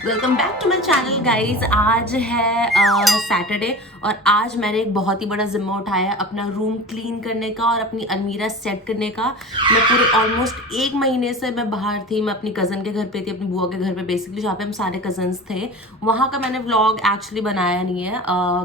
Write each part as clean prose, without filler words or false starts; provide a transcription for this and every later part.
Welcome back to my channel guys. आज है Saturday और आज मैंने एक बहुत ही बड़ा जिम्मा उठाया है अपना रूम क्लीन करने का और अपनी अलमीरा सेट करने का। मैं पूरे ऑलमोस्ट एक महीने से मैं बाहर थी। मैं अपनी कज़न के घर पे थी, अपनी बुआ के घर पे बेसिकली, जहाँ पे हम सारे कज़न्स थे। वहाँ का मैंने व्लॉग एक्चुअली बनाया नहीं है।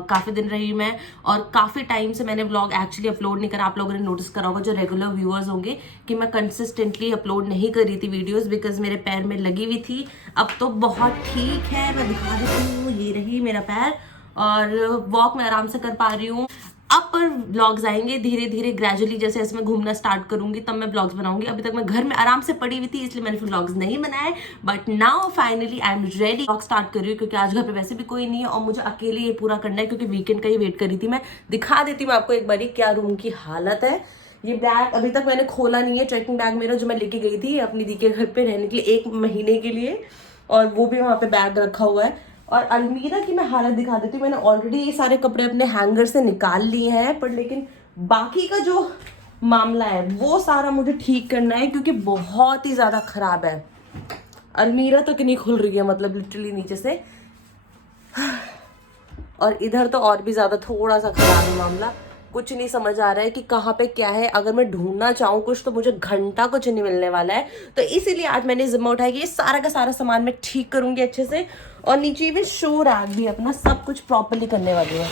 काफ़ी दिन रही मैं और काफ़ी टाइम से मैंने व्लॉग एक्चुअली अपलोड नहीं करा। आप लोगों ने नोटिस करा होगा जो रेगुलर व्यूअर्स होंगे कि मैं कंसिस्टेंटली अपलोड नहीं कर रही थी वीडियोज़, बिकॉज मेरे पैर में लगी हुई थी। अब तो बहुत ठीक है, मैं दिखा देती हूँ, ये रही मेरा पैर और वॉक मैं आराम से कर पा रही हूँ। अब पर ब्लॉग्स आएंगे धीरे धीरे, ग्रेजुअली, जैसे जैसे मैं घूमना स्टार्ट करूंगी तब मैं ब्लॉग्स बनाऊंगी। अभी तक मैं घर में आराम से पड़ी हुई थी इसलिए मैंने फिर ब्लॉग्स नहीं बनाए, but now finally I am ready. Blog start कर रही हूँ क्योंकि आज घर पे वैसे भी कोई नहीं है और मुझे अकेले ये पूरा करना है क्योंकि वीकेंड का ही वेट कर रही थी। मैं दिखा देती हूँ आपको एक बारी क्या रूम की हालत है। ये बैग अभी तक मैंने खोला नहीं है, ट्रैकिंग बैग मेरा जो मैं लेके गई थी अपनी दी के घर पे रहने के लिए 1 महीने के लिए, और वो भी वहाँ पे बैग रखा हुआ है। और अलमीरा की मैं हालत दिखा देती हूँ। मैंने ऑलरेडी ये सारे कपड़े अपने हैंगर से निकाल लिए हैं, पर लेकिन बाकी का जो मामला है वो सारा मुझे ठीक करना है क्योंकि बहुत ही ज़्यादा ख़राब है। अलमीरा तक नहीं खुल रही है, मतलब लिटरली नीचे से। और इधर तो और भी ज़्यादा थोड़ा सा ख़राब है मामला। कुछ नहीं समझ आ रहा है कि कहाँ पे क्या है। अगर मैं ढूंढना चाहूँ कुछ तो मुझे घंटा कुछ नहीं मिलने वाला है। तो इसीलिए आज मैंने जिम्मा उठाया कि ये सारा का सारा सामान मैं ठीक करूँगी अच्छे से, और नीचे भी शो रैक भी अपना सब कुछ प्रॉपरली करने वाली हूँ।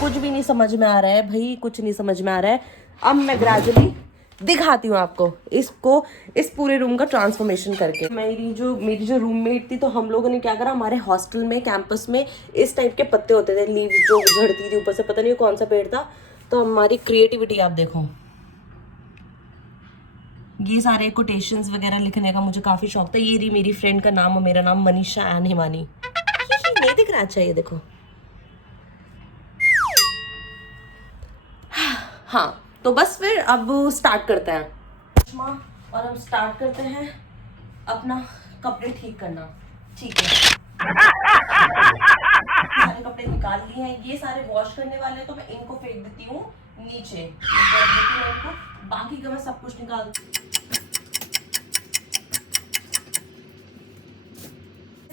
कुछ भी नहीं समझ में आ रहा है भाई, कुछ नहीं समझ में आ रहा है। अब मैं ग्रेजुअली दिखाती हूँ आपको इसको, इस पूरे रूम का ट्रांसफॉर्मेशन करके। मेरी जो रूममेट थी, तो हम लोगों ने क्या करा, हमारे हॉस्टल में, कैंपस में इस टाइप के पत्ते होते थे, लीव जो झड़ती थी ऊपर से, पता नहीं कौन सा पेड़ था। तो हमारी क्रिएटिविटी आप देखो, ये सारे कोटेशंस वगैरह लिखने का मुझे काफी शौक था। ये रही मेरी फ्रेंड का नाम और मेरा नाम, मनीषा एन हिमानी। नहीं दिख रहा? अच्छा, ये देखो। हाँ, तो बस फिर अब स्टार्ट करते हैं और हम स्टार्ट करते हैं अपना कपड़े ठीक करना। ठीक है, सारे कपड़े निकाल लिए हैं, ये सारे वॉश करने वाले, तो मैं इनको फेंक देती हूँ नीचे, बाकी का मैं सब कुछ निकाल देती हूँ।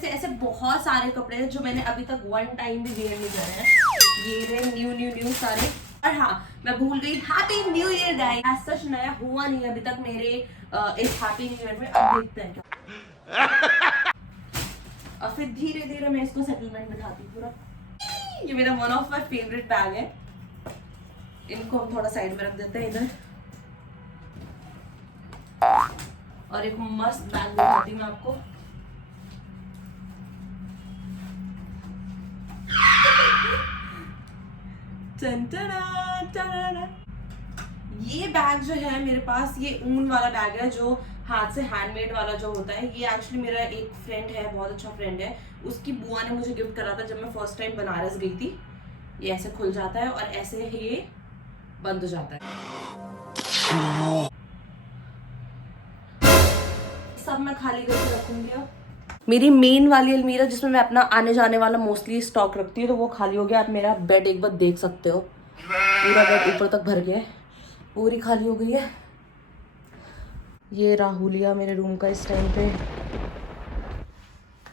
ऐसे बहुत सारे कपड़े हैं जो मैंने अभी तक वन टाइम भी वेयर नहीं करे हैं। ये रहे न्यू सारे। और हाँ, मैं भूल गई, हैप्पी न्यू ईयर गाइस। ऐसा सच नया हुआ नहीं अभी तक मेरे इस हैप्पी न्यू ईयर में। अब देखते हैं क्या, और फिर धीरे धीरे मैं इसको सेटलमेंट बिठाती हूँ पूरा। ये मेरा one of my favourite bag है। इनको हम थोड़ा साइड में रख देते हैं इधर, और एक मस्त बैग दिखाती हूँ मैं आपको। ये बैग जो है मेरे पास, ये ऊन वाला बैग है जो हाथ से हैंडमेड वाला जो होता है। ये एक्चुअली मेरा एक फ्रेंड है, बहुत अच्छा फ्रेंड है, उसकी बुआ ने मुझे गिफ्ट करा था जब मैं फर्स्ट टाइम बनारस गई थी। ये ऐसे खुल जाता है और ऐसे ये बंद हो जाता है। सब मैं खाली करके रखूंगी। अब मेरी मेन वाली अलमीरा जिसमें मैं अपना आने जाने वाला मोस्टली स्टॉक रखती हूँ, तो वो खाली हो गया। आप मेरा बेड एक बार देख सकते हो, पूरा बेड ऊपर तक भर गया है, पूरी खाली हो गई है। ये राहुलिया मेरे रूम का इस टाइम पे।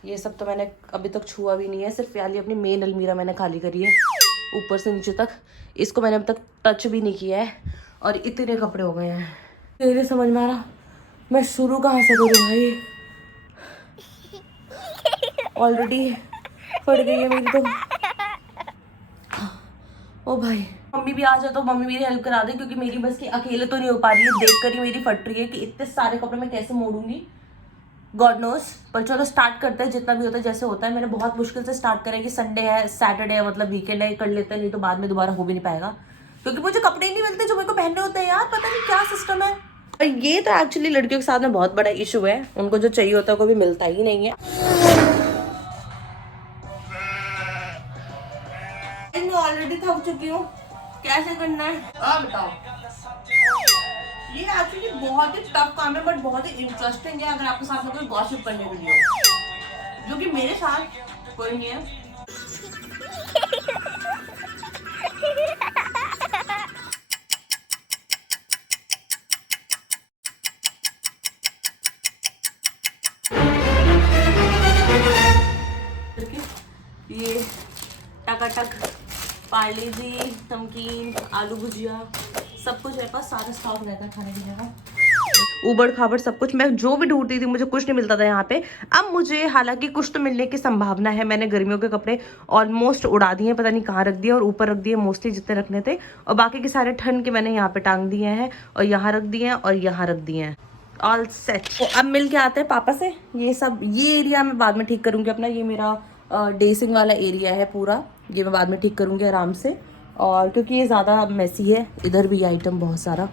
ये सब तो मैंने अभी तक छुआ भी नहीं है, सिर्फ वाली अपनी मेन अलमीरा मैंने खाली करी है ऊपर से नीचे तक। इसको मैंने अभी तक टच भी नहीं किया है और इतने कपड़े हो गए हैं। मेरे समझ में आ रहा मैं शुरू कहाँ से करूँ भाई। ऑलरेडी फट गई है मेरी तो। ओ भाई, मम्मी भी आ जाए तो मम्मी मेरी हेल्प करा दे, क्योंकि मेरी बस की अकेले तो नहीं हो पा रही है। देख कर ही मेरी फट रही है कि इतने सारे कपड़े मैं कैसे मोड़ूंगी, गॉड नोस। पर चलो स्टार्ट करते हैं, जितना भी होता है जैसे होता है। मैंने बहुत मुश्किल से स्टार्ट करा है कि संडे है, सैटरडे है, मतलब वीकेंड है, कर लेते हैं, नहीं तो बाद में दोबारा हो भी नहीं पाएगा, क्योंकि मुझे कपड़े ही नहीं मिलते जो मेरे को पहनने होते हैं यार। पता नहीं क्या सिस्टम है। और ये तो एक्चुअली लड़कियों के साथ में बहुत बड़ा इशू है, उनको जो चाहिए होता है वो भी मिलता ही नहीं है। मैं ऑलरेडी थक चुकी हूँ, कैसे करना है अब बताओ। ये एक्चुअली बहुत ही टफ काम है, बट बहुत ही इंटरेस्टिंग है अगर आपके साथ में कोई गॉसिप करने के लिए हो, जो कि मेरे साथ कोई नहीं है। टकाटक पार्ले जी, नमकीन, आलू भुजिया, सब कुछ मेरे पास सारा स्टॉक रहता है खाने पीने का। उबड़ खाबड़ सब कुछ, मैं जो भी ढूंढती थी मुझे कुछ नहीं मिलता था यहाँ पे। अब मुझे हालांकि कुछ तो मिलने की संभावना है। मैंने गर्मियों के कपड़े ऑलमोस्ट उड़ा दिए, पता नहीं कहाँ रख दिए, और ऊपर रख दिए मोस्टली जितने रखने थे, और बाकी के सारे ठंड के मैंने यहाँ पे टांग दिए हैं, और यहाँ रख दिए हैं, और यहाँ रख दिए हैं। All set. तो अब मिल के आते हैं पापा से। ये सब, ये एरिया मैं बाद में ठीक करूँगी अपना। ये मेरा डेसिंग वाला एरिया है पूरा, ये मैं बाद में ठीक करूँगी आराम से, और क्योंकि ये ज़्यादा मैसी है। इधर भी आइटम बहुत सारा।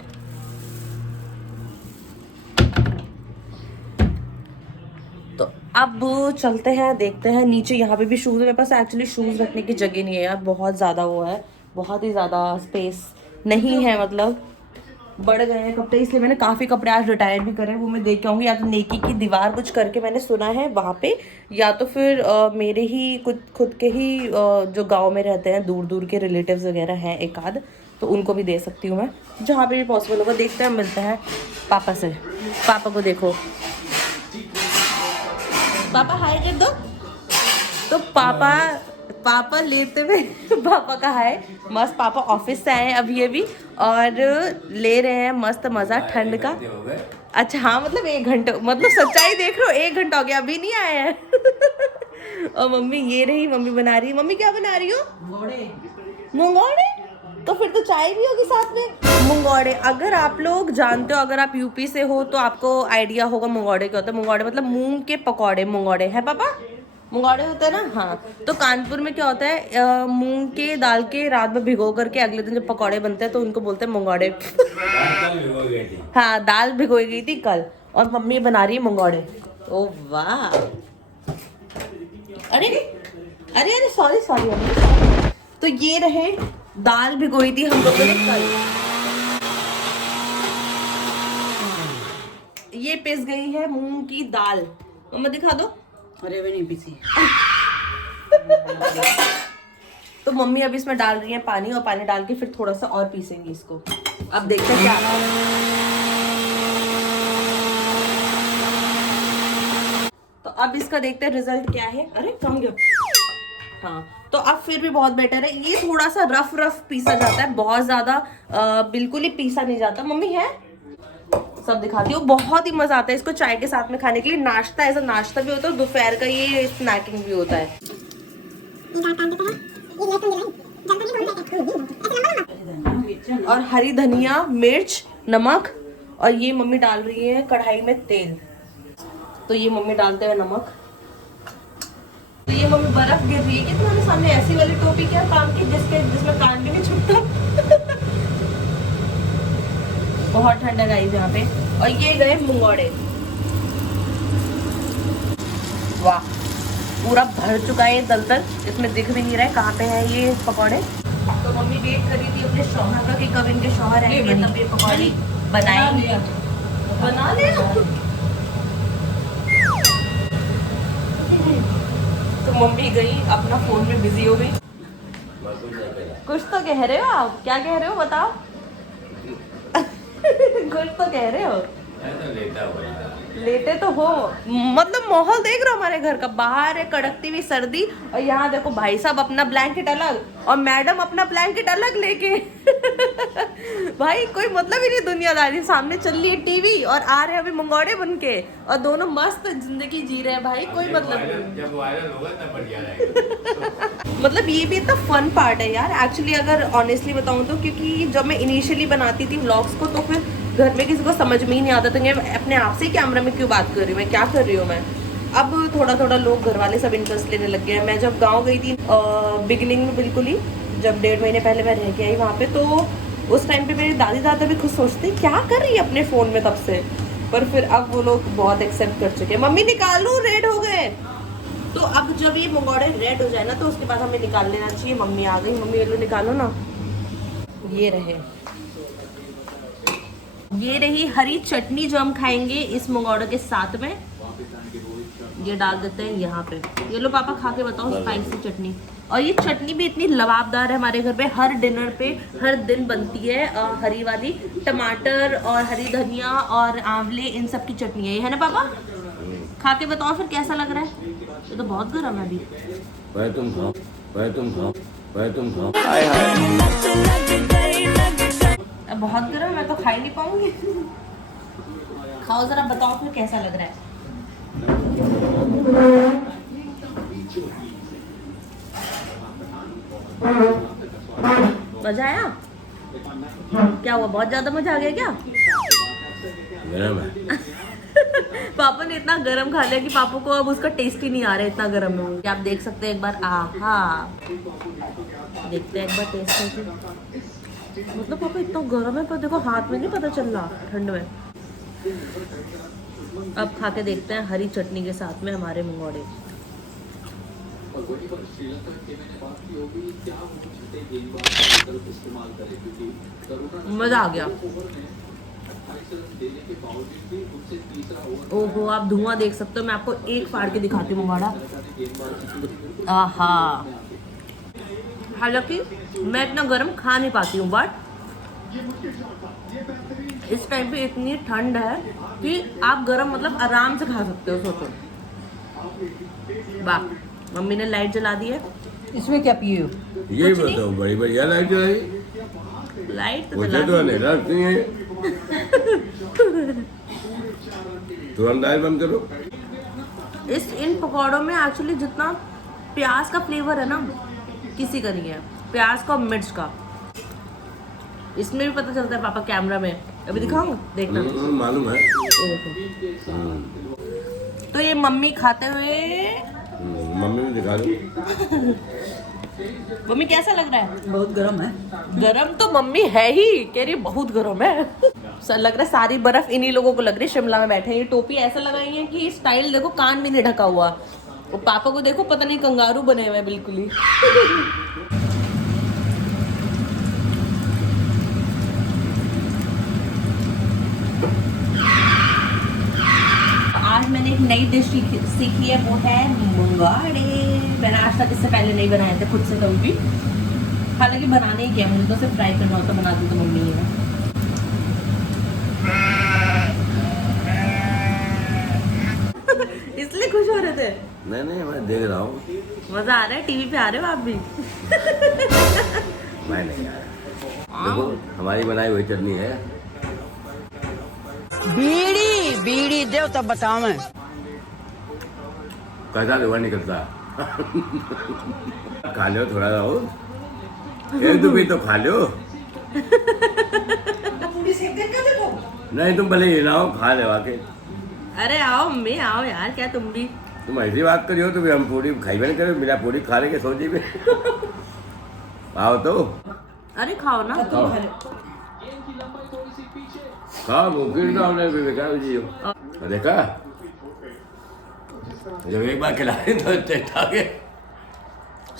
तो अब चलते हैं, देखते हैं नीचे। यहाँ पे भी शूज़, मेरे पास एक्चुअली शूज़ रखने की जगह नहीं है यार, बहुत ज़्यादा वो है, बहुत ही ज़्यादा स्पेस नहीं है, मतलब बढ़ गए हैं कपड़े, इसलिए मैंने काफ़ी कपड़े आज रिटायर भी करे हैं। वो मैं देख के आऊँगी, या तो नेकी की दीवार कुछ करके मैंने सुना है वहाँ पे, या तो फिर मेरे ही खुद के ही जो गांव में रहते हैं दूर दूर के रिलेटिव्स वगैरह हैं एक आध, तो उनको भी दे सकती हूँ मैं, जहाँ पे भी पॉसिबल होगा। देखते हैं, मिलते हैं पापा से। पापा को देखो, पापा हाय कर दो। तो पापा लेते हुए पापा का हाय। मस्त, पापा ऑफिस से आए अभी अभी, और ले रहे हैं मस्त मजा ठंड का। अच्छा हाँ, मतलब 1 घंटा, मतलब सच्चाई देख रहे हो, 1 घंटा हो गया, अभी नहीं आया है। और मम्मी ये रही, मम्मी बना रही है। मम्मी क्या बना रही हो? मुंगौड़े। तो फिर तो चाय भी होगी साथ में। मुंगौड़े, अगर आप लोग जानते हो, अगर आप यूपी से हो तो आपको आइडिया होगा मुंगौड़े क्या होता है। मुंगौड़े मतलब मूंग के पकौड़े, मुंगौड़े है पापा, मुंगौड़े होते हैं ना। हाँ, तो कानपुर में क्या होता है, मूंग के दाल के रात में भिगो करके अगले दिन जब पकौड़े बनते हैं तो उनको बोलते हैं मुंगौड़े। हाँ, दाल भिगोई गई थी कल, और मम्मी बना रही है मुंगौड़े। ओ वाह, अरे अरे अरे सॉरी सॉरी। तो ये रहे, दाल भिगोई थी हम लोगों ने कल, ये पिस गई है मूंग की दाल। मम्मा दिखा दो। अरे भी नहीं पीसी। तो मम्मी अभी इसमें डाल रही है पानी, और पानी डाल के फिर थोड़ा सा और पीसेंगे इसको। अब देखते हैं क्या आता है। तो अब इसका देखते हैं रिजल्ट क्या है। अरे कम गया। हाँ, तो अब फिर भी बहुत बेटर है। ये थोड़ा सा रफ पीसा जाता है, बहुत ज्यादा बिल्कुल ही पीसा नहीं जाता। मम्मी है, सब दिखाती हूँ। बहुत ही मजा आता है इसको चाय के साथ में खाने के लिए। नाश्ता, ऐसा नाश्ता भी होता है, दोपहर का ये स्नैकिंग भी होता है। और हरी धनिया, मिर्च, नमक, और ये मम्मी डाल रही है कढ़ाई में तेल। तो ये मम्मी डालते हैं नमक। तो ये मम्मी बर्फ गिर रही है कि तुम्हारे सामने ऐसी वाली टोपी क्या काम की जिसमें कान भी नहीं छुपता। बहुत ठंड है गाइस यहाँ पे। और ये गए मुंगौड़े, वाह, पूरा भर चुका है दल तक, इसमें दिख भी नहीं रहा है कहाँ पे है ये पकौड़े। तो मम्मी वेट कर रही थी अपने शौहर का कि कब इनके शौहर आएंगे तब ये पकौड़े बनाएंगे। बना लिया। तो मम्मी गई अपना फोन में बिजी हो गई। कुछ तो कह रहे हो आप, क्या कह रहे हो बताओ। कुछ तो कह रहे हो। लेटे तो हो, मतलब माहौल देख रहे हो हमारे घर का। बाहर है कड़कती हुई सर्दी, और यहाँ देखो भाई साहब अपना ब्लैंकेट अलग और मैडम अपना ब्लैंकेट अलग लेके। भाई कोई मतलब ही नहीं दुनियादारी। सामने चल रही है टीवी और आ रहे हैं अभी मंगौड़े बन के, और दोनों मस्त जिंदगी जी रहे हैं भाई, कोई मतलब नहीं। जब वायरल होगा तब बढ़िया रहेगा। मतलब ये भी इतना फन पार्ट है यार एक्चुअली, अगर ऑनेस्टली बताऊं तो, क्योंकि जब मैं इनिशियली बनाती थी व्लॉग्स को तो फिर घर में किसी को समझ में ही नहीं आता था कि मैं अपने आप से कैमरा में क्यों बात कर रही हूँ, मैं क्या कर रही हूँ मैं। अब थोड़ा थोड़ा लोग, घर वाले सब इंटरेस्ट लेने लग गए हैं। मैं जब गाँव गई थी बिगिनिंग में, बिल्कुल ही जब 1.5 महीने पहले मैं रह के आई वहाँ पे, तो उस टाइम पे मेरी दादी दादा भी खुद सोचते क्या कर रही है अपने फ़ोन में तब से, पर फिर अब वो लोग बहुत एक्सेप्ट कर चुके हैं। मम्मी निकालू, रेड हो गए। तो अब जब ये मंगौड़े रेड हो जाए ना तो उसके बाद हमें निकाल लेना चाहिए। मम्मी आ गई, मम्मी ये लो निकालो ना। ये रहे, ये रही हरी चटनी जो हम खाएंगे इस मंगौड़े के साथ में। ये डाल देते हैं यहाँ पे। ये लो पापा खा के बताओ, स्पाइसी चटनी। और ये चटनी भी इतनी लवाबदार है, हमारे घर पे हर डिनर पे हर दिन बनती है। हरी वाली टमाटर और हरी धनिया और आंवले, इन सब की चटनी है ये, है ना पापा? खा के बताओ फिर कैसा लग रहा है। ये तो बहुत गर्म है अभी। तुम खाओ। तुम खाओ। अब बहुत गर्म है, मैं तो खा ही नहीं पाऊंगी। खाओ जरा, बताओ फिर कैसा लग रहा है। मजा आया? क्या हुआ, बहुत ज्यादा मजा आ गया क्या? गरम है। पापा ने इतना गरम खा लिया कि पापा को अब उसका टेस्ट ही नहीं आ रहा है, इतना गरम है वो। आप देख सकते हैं एक बार। आहा, देखते हैं एक बार टेस्ट करके। मतलब पापा इतना गरम है, पर देखो हाथ में नहीं पता चल रहा ठंड में। अब खा के देखते हैं हरी चटनी के साथ में हमारे मंगोड़े। मजा आ गया। ओहो, आप धुआं देख सकते हो। मैं आपको एक फाड़ के दिखाती हूँ मंगोड़ा। आहा, हालांकि मैं इतना गरम खा नहीं पाती हूँ, बट इस टाइम पे इतनी ठंड है कि आप गरम मतलब आराम से खा सकते हो। सोचो, वाह। मम्मी ने लाइट जला दी है। इसमें क्या पिए हो? ये कुछ नहीं। बताओ, बड़ी बढ़िया लाइट जलाई। लाइट तो मुझे जला तो दी। अंधेरा नहीं है। तुरंत लाइट बंद करो। इन पकौड़ों में एक्चुअली जितना प्याज का फ्लेवर है ना, किसी का नहीं है। प्याज का और मिर्च का। इसमें भी पता चलता है पापा कैमरा में। अभी दिखाऊं, देखना। मालूम है। ये देखो। तो ये मम्मी खाते हुए। मम्मी भी दिखा दो। मम्मी कैसा लग रहा है? बहुत गर्म है। गरम तो मम्मी है ही, कह रही बहुत गरम है। सर लग रहा है सारी बर्फ इन्हीं लोगों को लग रही है। शिमला में बैठे हैं, ये टोपी ऐसा लगाई है कि स्टाइल देखो, कान भी नहीं ढका हुआ। और पापा को देखो, पता नहीं कंगारू बने हुए हैं बिल्कुल ही। आज मैंने एक नई डिश सीखी है, वो है मंगोड़े। मैंने आज तक इससे पहले नहीं बनाए थे खुद से कभी भी। हालांकि बनाने ही क्या, मुझे तो सिर्फ फ्राई करना होता, बनाती तो मम्मी ही है। इसलिए खुश हो रहे थे? नहीं, मैं देख रहा हूँ। मजा आ रहा है? टीवी पे आ रहे हो आप भी? मैं नहीं आ रहा। देखो, हमारी बनाई हुई चटनी है। बीड़ी दो तब बताओ। मैं कैसा धुआं निकलता। खा लो थोड़ा सा और। एक दो भी तो खा लो। नहीं, तुम भले ही लाओ, खा ले आके। अरे आओ मम्मी, आओ यार, क्या तुम भी? तुम ऐसी बात करियो तो भी हम पूरी खाई नहीं करो। बिना पूरी खा लेंगे सोची में। आओ तो अरे खाओ ना। खाओ, मुमकिन का हमने भी बेकार जी हो। देखा, जब एक बार खिलाए तो चेता के।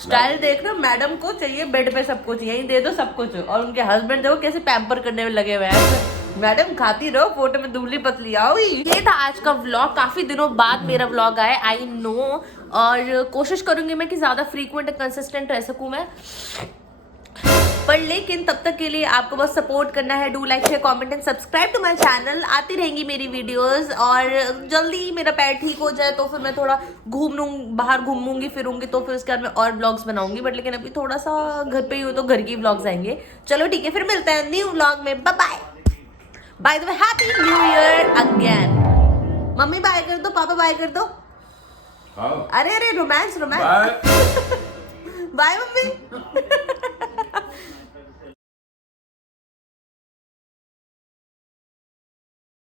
स्टाइल देख ना, मैडम को चाहिए बेड पे सब कुछ, यही दे दो सब कुछ। और उनके हस्बैंड देखो कैसे पैम्पर करने में लगे हुए हैं। मैडम खाती रहो, फोटो में दुबली पतली आओ। ये था आज का व्लॉग। काफी दिनों बाद मेरा व्लॉग आया, आई नो। और कोशिश करूंगी मैं कि ज्यादा फ्रीक्वेंट कंसिस्टेंट रह सकूं मैं, पर लेकिन तब तक के लिए आपको बस सपोर्ट करना है। Do like, share, comment and subscribe to my channel. आती रहेंगी मेरी वीडियोस। और जल्दी मेरा पैर ठीक हो जाए तो फिर मैं थोड़ा बाहर घूमूंगी फिरूंगी, तो फिर उसके बाद मैं और व्लॉग्स बनाऊंगी। बट लेकिन अभी थोड़ा सा घर पे ही हो तो घर की व्लॉग्स आएंगे। चलो ठीक है, फिर मिलते हैं न्यू व्लॉग में। Bye bye. By the way, happy new year again. Mummy bye कर दो, पापा बाय कर दो। खाओ। अरे रोमांस। बाय। Bye mummy.